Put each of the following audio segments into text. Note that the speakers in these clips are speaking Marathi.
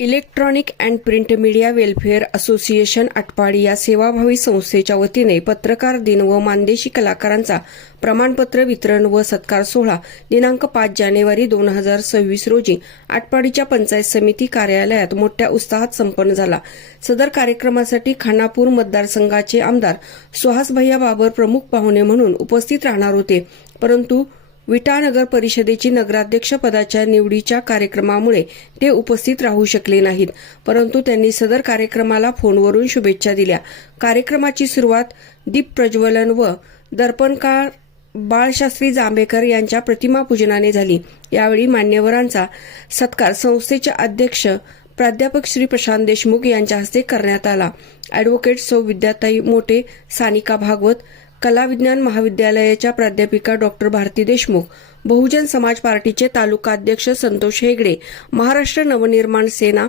Electronic and print media welfare association Atpadi या सेवाभावी संस्थेच्या वतीने पत्रकार दिन व मानदेशी कलाकारांचा प्रमाणपत्र वितरण व सत्कार सोहळा दिनांक पाच जानेवारी दोन हजार सव्वीस रोजी आटपाडीच्या पंचायत समिती कार्यालयात मोठ्या उत्साहात संपन्न झाला. सदर कार्यक्रमासाठी खानापूर मतदारसंघाचे आमदार सुहास भैया बाबर प्रमुख पाहुणे म्हणून उपस्थित राहणार होते. परंतु विटा नगर परिषदेची नगराध्यक्षपदाच्या निवडीच्या कार्यक्रमामुळे ते उपस्थित राहू शकले नाहीत. परंतु त्यांनी सदर कार्यक्रमाला फोनवरून शुभेच्छा दिल्या. कार्यक्रमाची सुरुवात दीप प्रज्वलन व दर्पणकार बाळशास्त्री जांभेकर यांच्या प्रतिमा पूजनाने झाली. यावेळी मान्यवरांचा सत्कार संस्थेचे अध्यक्ष प्राध्यापक श्री प्रशांत देशमुख यांच्या हस्ते करण्यात आला. अॅडव्होकेट सौ विद्याताई मोठे सानिका भागवत कला विज्ञान महाविद्यालयाच्या प्राध्यापिका डॉक्टर भारती देशमुख बहुजन समाज पार्टीचे तालुकाध्यक्ष संतोष हेगडे महाराष्ट्र नवनिर्माण सेना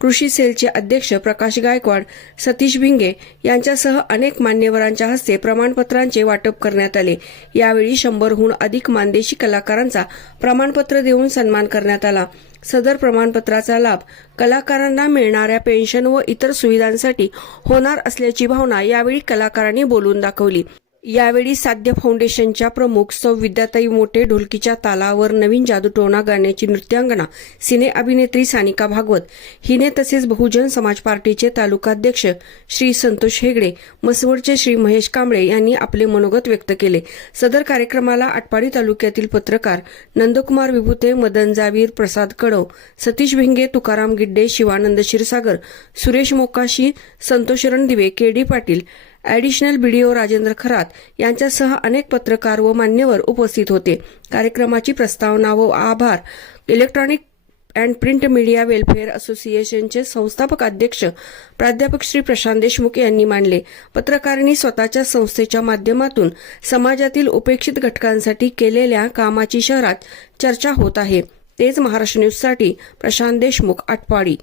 कृषी सेलचे अध्यक्ष प्रकाश गायकवाड सतीश भिंगे यांच्यासह अनेक मान्यवरांच्या हस्ते प्रमाणपत्रांचे वाटप करण्यात आले. यावेळी शंभरहून अधिक मानदेशी कलाकारांचा प्रमाणपत्र देऊन सन्मान करण्यात आला. सदर प्रमाणपत्राचा लाभ कलाकारांना मिळणाऱ्या पेन्शन व इतर सुविधांसाठी होणार असल्याची भावना यावेळी कलाकारांनी बोलून दाखवली. यावेळी साध्य फाउंडेशनच्या प्रमुख सौ विद्याताई मोठे ढोलकीच्या तालावर नवीन जादूटोणा गाण्याची नृत्यांगना सिने अभिनेत्री सानिका भागवत हिने तसेच बहुजन समाज पार्टीचे तालुकाध्यक्ष श्री संतोष हेगडे मसवडचे श्री महेश कांबळे यांनी आपले मनोगत व्यक्त केले. सदर कार्यक्रमाला आटपाडी तालुक्यातील पत्रकार Nandkumar Vibhute Madan Javir Prasad Kadav Satish Bhinge Tukaram Gidde Shivanand Kshirsagar Suresh Mokashi Santosh Randive K D Patil additional BDO Rajendra Kharat यांच्यासह अनेक पत्रकार व मान्यवर उपस्थित होते. कार्यक्रमाची प्रस्तावना व आभार. Electronic and print media welfare असोसिएशनचे संस्थापक अध्यक्ष प्राध्यापक श्री प्रशांत देशमुख यांनी मांडले पत्रकारांनी स्वतःच्या संस्थेच्या माध्यमातून समाजातील उपेक्षित घटकांसाठी केलेल्या कामाची शहरात चर्चा होत आहे. तेच महाराष्ट्र न्यूजसाठी प्रशांत देशमुख आटपाडी.